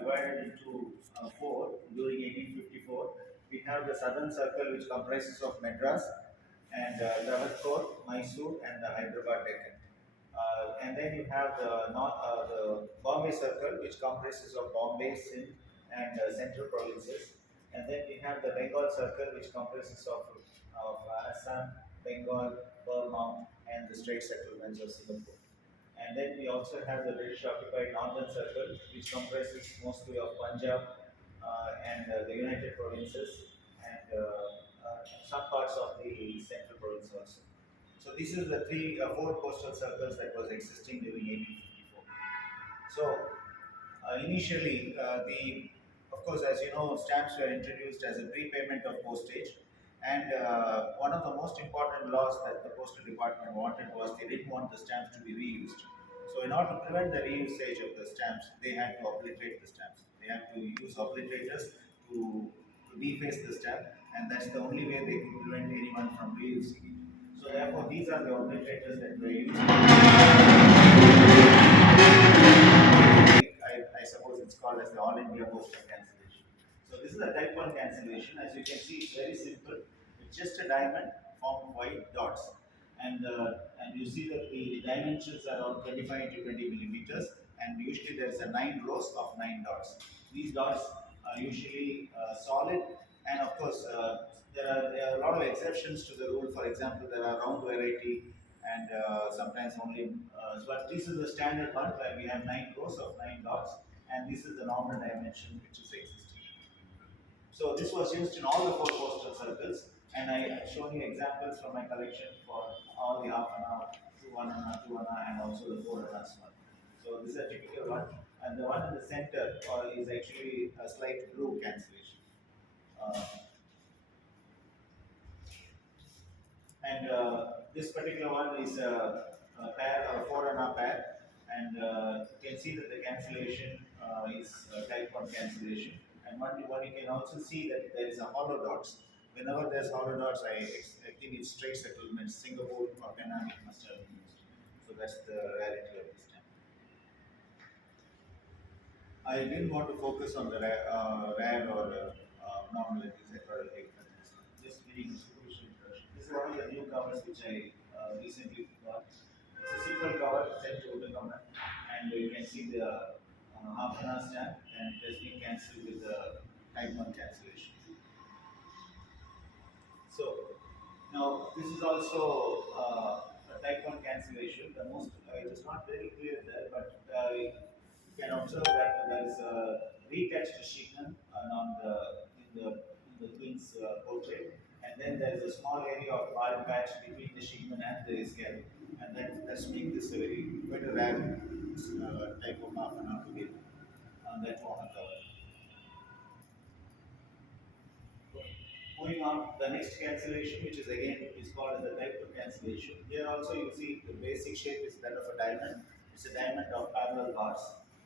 divided into four during 1854. We have the southern circle, which comprises of Madras and Travancore, Mysore, and the Hyderabad Deccan. And then you have the Bombay Circle, which comprises of Bombay, Sindh, and central provinces. And then we have the Bengal Circle, which comprises of Assam, Bengal, Burma, and the Strait settlements of Singapore. And then we also have the British occupied Northern Circle, which comprises mostly of Punjab and the United Provinces and some parts of the Central Province also. So this is the four postal circles that was existing during 1854. So initially, of course, as you know, stamps were introduced as a prepayment of postage, and one of the most important laws that the postal department wanted was they didn't want the stamps to be reused. So in order to prevent the reusage of the stamps, they had to obliterate the stamps. They had to use obliterators to deface the stamp, and that's the only way they could prevent anyone from reusing it. So therefore, these are the obliterators that were used. I suppose it's called as the All India Postal Cancellation. So this is a type 1 cancellation. As you can see, it's very simple. It's just a diamond formed of white dots. And you see that the dimensions are around 25 to 20 millimeters, and usually there is a 9 rows of 9 dots. These dots are usually solid, and of course there are a lot of exceptions to the rule. For example, there are round variety and sometimes only, but this is the standard one where we have 9 rows of 9 dots, and this is the normal dimension which is existing. So this was used in all the four postal circles, and I have shown you examples from my collection for all the half an hour, 2 1 anna, 2 anna, and also the 4 annas one. So this is a typical one, and the one in the center is actually a slight blue cancellation. Uh, and this particular one is a pair or a 4 anna pair, and you can see that the cancellation is type 1 cancellation. And one you can also see that there is a hollow dots. Whenever there's hollow dots, I think it's straight settlements, Singapore or Penang must have been used. So that's the rarity of this stamp. I didn't want to focus on the rare or normal, etc. Just giving a superficial impression. This is one of the new covers which I recently got. It's a simple cover sent to the command, and you can see the half an hour stamp, and it has been cancelled with the type 1 cancellation. So now this is also a type 1 cancellation. The most it is not very clear there, but you can observe that there is a retouched shignan on the twins portrait, and then there is a small area of bald patch between the shignan and the scalp, and that's making this a very quite a rare type of half an hour to get on that one cover. Moving on, the next cancellation, which is again is called as the type 2 cancellation. Here also you see the basic shape is that of a diamond. It's a diamond of parallel bars.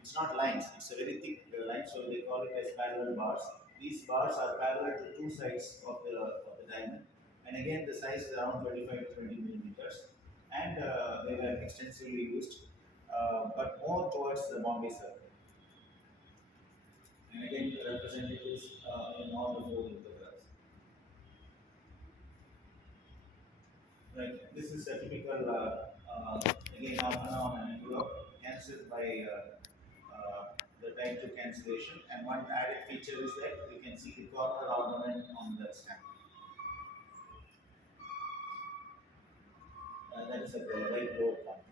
It's not lines, it's a very thick line, so they call it as parallel bars. These bars are parallel to two sides of the diamond. And again, the size is around 25 to 20 millimeters. And they were extensively used, but more towards the Bombay circle. And again, the representatives in all the four lithographs. Right. This is a typical, again, half an envelope cancelled by the type 2 cancellation. And one added feature is that you can see the corner ornament on the stamp. That is a right lower point.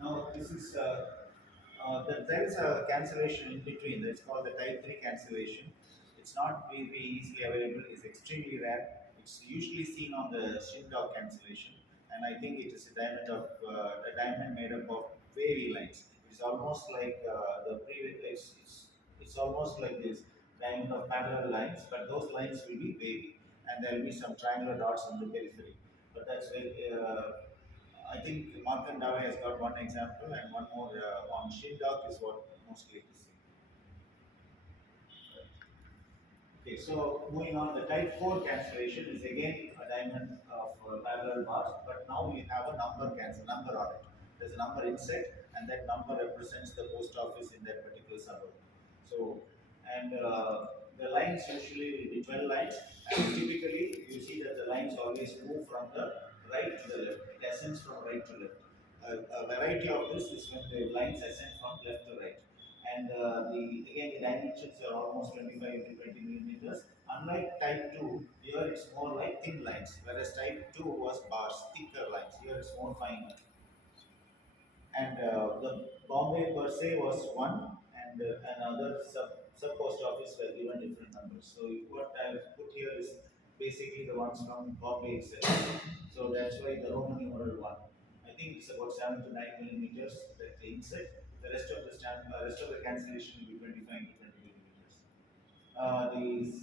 Now, this is there is a cancellation in between. That's called the type 3 cancellation. It's not very easily available. It's extremely rare. It's usually seen on the shin dog cancellation, and I think it is a diamond made up of wavy lines. It's almost like the previous. It's almost like this diamond of parallel lines, but those lines will be wavy, and there will be some triangular dots on the periphery. But that's very. I think Markan Dave has got one example, and one more on shin dog is what mostly is seen. Okay, so moving on, the type 4 cancellation is again a diamond of parallel bars, but now we have a number on it. There's a number inside, and that number represents the post office office in that particular suburb. So, and the lines usually will be 12 lines, and typically you see that the lines always move from the right to the left. It ascends from right to left. A variety of this is when the lines ascend from left to right. And the dimensions are almost 25 into 20 millimeters. Unlike type 2, here it's more like thin lines, whereas type 2 was bars, thicker lines. Here it's more finer. And the Bombay per se was one, and another sub post office were given different numbers. So what I've put here is basically the ones from Bombay itself. So that's why the Roman numeral one. I think it's about 7 to 9 millimeters that they insert. The rest of the cancellation will be 25 to 20 millimeters.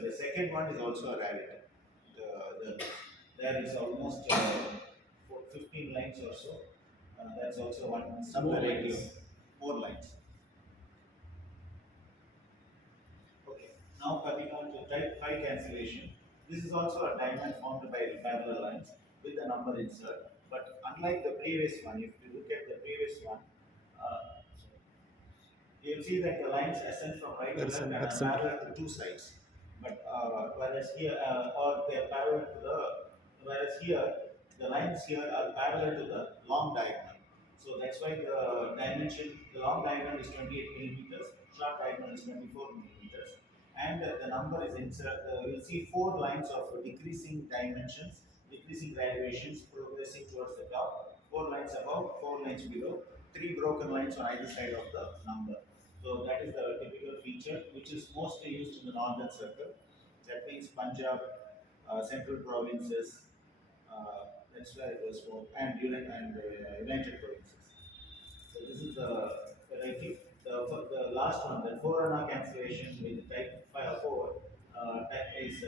The second one is also a rarity. There is almost 15 lines or so. That's also one sub variety of more lines. Okay. Now coming on to type 5 cancellation. This is also a diamond formed by parallel lines with the number insert. But unlike the previous one, if you look at the previous one, uh, you'll see that the lines ascend from right to left and are parallel to two sides. But whereas here, or they are parallel to whereas here, the lines here are parallel to the long diagonal. So that's why the long diagonal is 28 millimeters, short diagonal is 24 millimeters. And the number is insert, you'll see four lines of decreasing dimensions, decreasing graduations, progressing towards the top, four lines above, four lines below, three broken lines on either side of the number. So that is the typical feature, which is mostly used in the northern circle. That means Punjab, central provinces, that's where it was for, and United Provinces. So this is the right. The last one, the 4 Anna cancellation with type 4, type is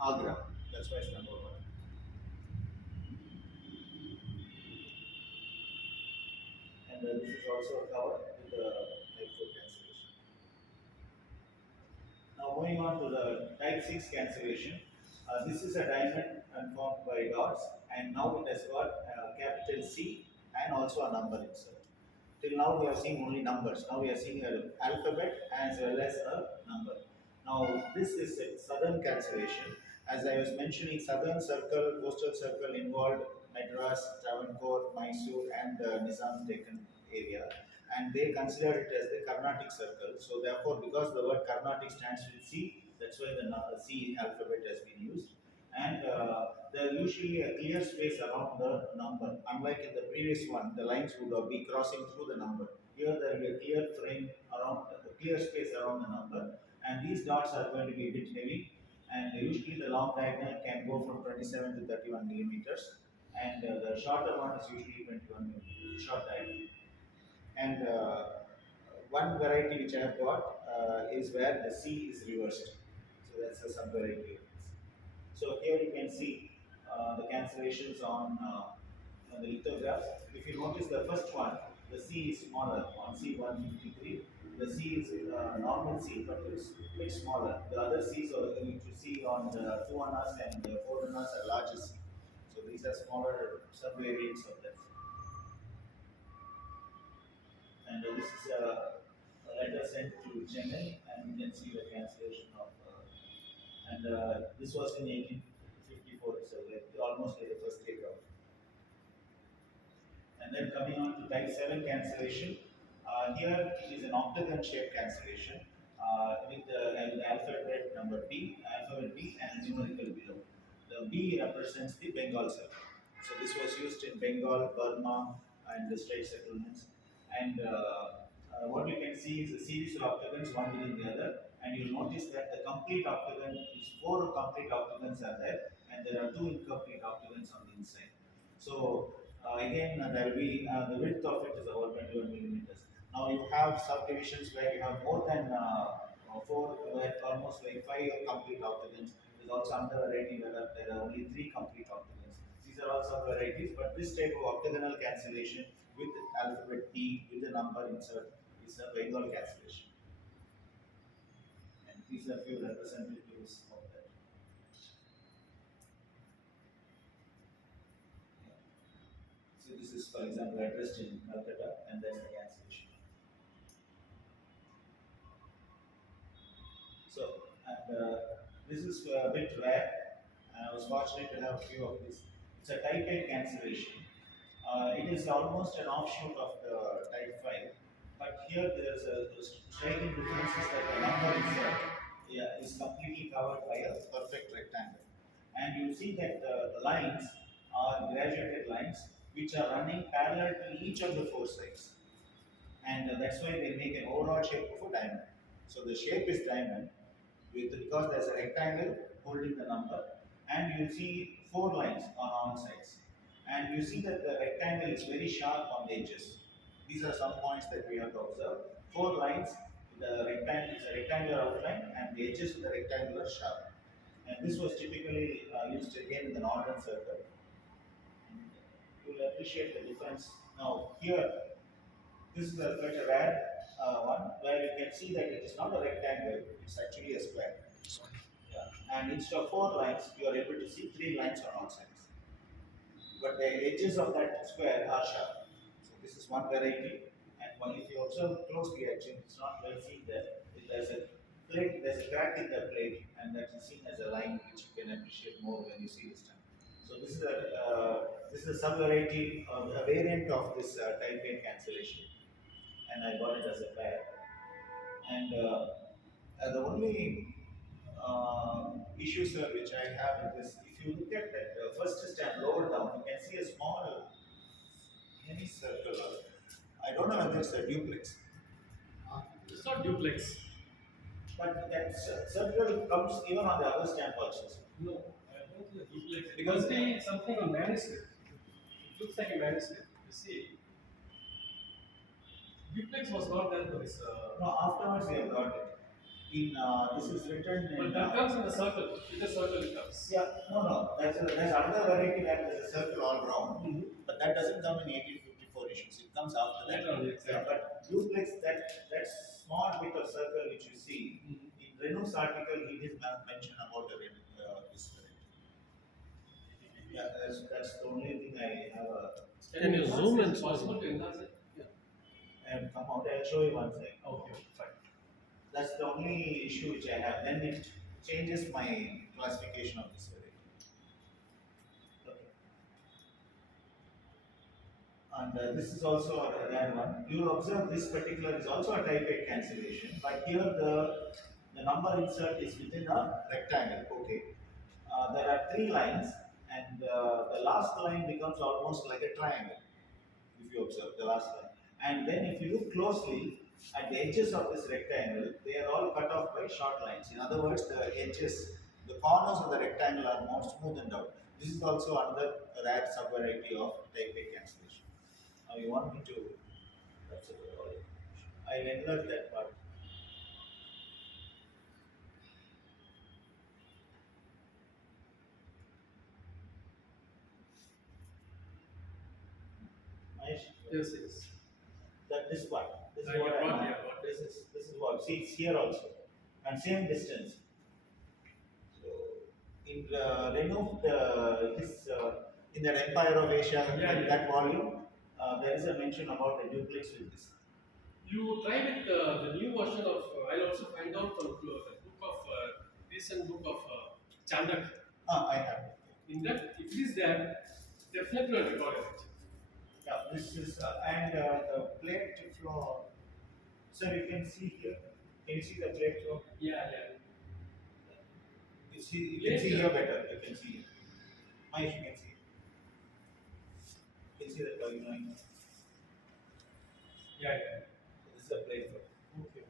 Agra. That's why it's number one. And this is also covered with the type 4 cancellation. Now moving on to the type 6 cancellation. This is a diamond formed by dots, and now it has got capital C and also a number inside. Till now we have seen only numbers. Now we are seeing an alphabet as well as a number. Now this is a southern cancellation. As I was mentioning, southern circle, coastal circle involved Madras, Travancore, Mysore and the Nizam Deccan area. And they consider it as the Carnatic circle. So therefore, because the word Carnatic stands with C, that's why the C alphabet has been used. And there usually a clear space around the number. Unlike in the previous one, the lines would be crossing through the number. Here there will be a clear frame around the clear space around the number, and these dots are going to be a bit heavy. And usually the long diagonal can go from 27 to 31 millimeters, and the shorter one is usually 21 millimeters, short diagonal. And one variety which I have got is where the C is reversed. So that's a sub variety of this. So here you can see the cancellations on the lithographs. If you notice the first one, the C is smaller on C153. The C is normal C, but it's a bit smaller. The other C's are which you see on the 2 annas and the 4 annas are larger C. So these are smaller subvariants of that. And this is a letter sent to Chennai, and you can see the cancellation of. And this was in 1854, so almost like the first takeoff. And then coming on to type 7 cancellation, here it is an octagon shaped cancellation with the alphabet number B, alphabet B, and a numerical below. The B represents the Bengal circle. So this was used in Bengal, Burma, and the Strait settlements. And what you can see is a series of octagons, one within the other. And you'll notice that the complete octagon is 4 complete octagons are there, and there are 2 incomplete octagons on the inside. So again, there will be the width of it is about 21 millimeters. Now you have subdivisions where you have more than four, like almost like 5 complete octagons. There's also another variety where there are only 3 complete octagons. These are all sub varieties, but this type of octagonal cancellation with alphabet P with the number insert is a Bengal cancellation. And these are few representatives of that. So this is, for example, addressed in Calcutta, and that's the cancellation. So, and this is a bit rare. I was fortunate to have a few of this. It's a type A cancellation. It is almost an offshoot of the type 5, but here there's a striking difference is that the number itself, yeah, is completely covered by a perfect rectangle. And you see that the lines are graduated lines which are running parallel to each of the four sides, and that's why they make an overall shape of a diamond. So the shape is diamond because there's a rectangle holding the number, and you see four lines on all sides, and you see that the rectangle is very sharp on the edges. These are some points that we have to observe. Four lines, the rectangle is a rectangular outline, and the edges of the rectangle are sharp. And this was typically used again in the northern circle. You will appreciate the difference. Now here, this is quite a rare one where you can see that it is not a rectangle, it's actually a square. Yeah. And instead of four lines, you are able to see three lines on all sides. But the edges of that square are sharp. So this is one variety. And when if you observe closely, actually, it's not well seen there. There's a plate, there's a crack in the plate, and that is seen as a line which you can appreciate more when you see this time. So this is a sub variety, a variant of this type A cancellation, and I got it as a pair. And the only issue, sir, which I have with this, if you look at that first stand lower down, you can see a small semicircle. I don't know whether it's a duplex, It's not duplex. but that circle comes even on the other stand also. No, I don't think a duplex. Because they something on manuscript. It looks like a manuscript. You see, duplex was not there for this. No, afterwards we have got it. In this is written But in. that comes in a circle. With a circle it comes. Yeah, no. There's another variety where there's a circle all round, but that doesn't come in 1854 issues. It comes after that. Later on, exactly. Yeah, but duplex, that small bit of circle which you see in Renault's article, he did mention about this variety. Yeah, that's the only thing I have. Can you zoom in? Possible to enlarge it? Yeah. And come out. I'll show you one thing. Okay, fine. That's the only issue which I have. Then it changes my classification of this variety. Okay. And this is also a rare one. You will observe this particular is also a type A cancellation, but here the number insert is within a rectangle. Okay. There are three lines, and the last line becomes almost like a triangle. If you observe the last line, and then if you look closely at the edges of this rectangle, they are all cut off by short lines. In other words, the edges, the corners of the rectangle are more smoothened out. This is also another rare subvariety of type A cancellation. Now you want me to, I'll enlarge that part. Yes. That this one. This is Yeah, what I got want. it, got it. This is what. See, it's here also, and same distance. So in Renault, in that Empire of Asia, that volume, there is a mention about the duplex with this. You try with the new version of. I'll also find out from the book of recent book of Chandak. I have. In that, if it is there, definitely I'll record it. Yeah, this is and the plate flow. So you can see here. Can you see the plate flow? Yeah. You can see here better. You can see. You can see. You can see the line. Yeah. This is a plate flow. Okay.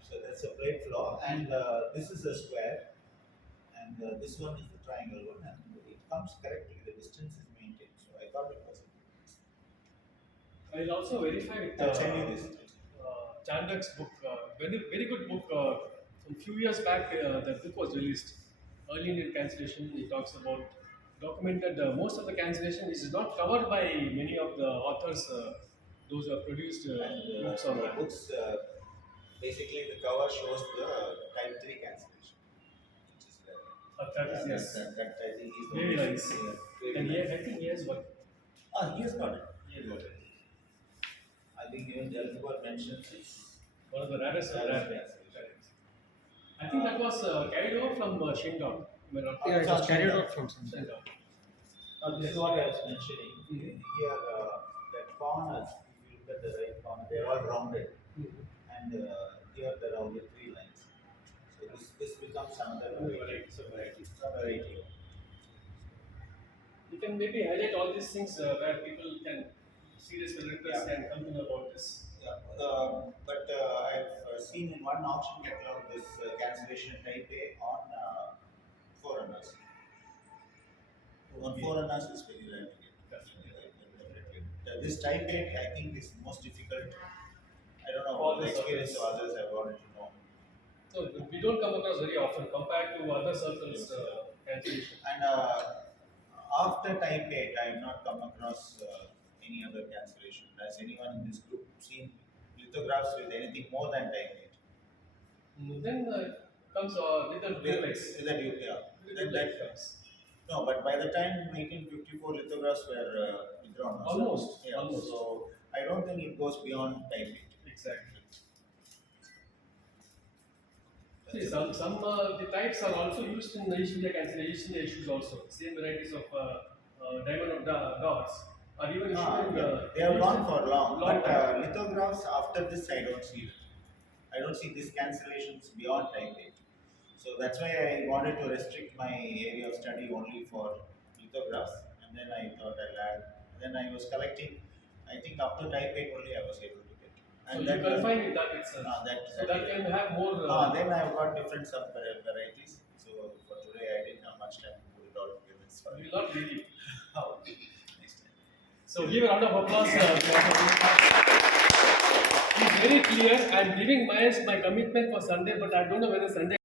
So that's a plate flow, and this is a square, and this one is the triangle one, and it comes correctly. The distance is maintained. So I thought it was. I'll also verify with I'll send you this. Chandak's book. Very good book. From few years back, that book was released. Early Indian cancellation. He talks about documented most of the cancellation which is not covered by many of the authors. Those are produced books on that. Books basically the cover shows the type 3 cancellation, which is Yes. that I think is the Very most- nice. very And nice. I think he has one. He has got it. He has got it. I think even Jalpur mentions it's One of the rarest of rarest rare. cancellation. I think that was carried over from Shindong. Yeah, it was It's carried also out from something. Shindong. This is what I was mentioning. Here, the corners, if you look at the right corner, they're all rounded. And here there are only three lines. So this becomes another variety. You can maybe highlight all these things where people can, serious collectors Yeah. can come to know about this. Yeah, but I've seen in one auction catalog this cancellation type A on foreigners. On foreigners is very rare to get. Definitely. This type A, I think, is most difficult. I don't know For the the experience circles. of others. I wanted to know. So we don't come across very often compared to other circles cancellation. And after type 8, I have not come across any other cancellation. Has anyone in this group seen lithographs with anything more than type 8? Then comes with the duplex. With that, yeah. With Then duplex that, comes. no, but by the time 1854, lithographs were withdrawn. no, sir? Almost, Yeah, almost. so I don't think it goes beyond type 8. Exactly. See, some the types are also used in the East India cancellation issues also. Same varieties of diamond of dots are even issued in They have used gone in for long, long but time. lithographs after this I don't see it. I don't see these cancellations beyond type 8. So that's why I wanted to restrict my area of study only for lithographs, and then I thought I'll add. Then I was collecting. I think up to type 8 only I was able to get. So And you then confine with that itself. So that can have more. then I've got different sub varieties. So for today I didn't have much time to put it all together. We Sorry. will not really. Oh, next time. So give a round of applause. He's very clear. I'm giving my commitment for Sunday, but I don't know whether Sunday.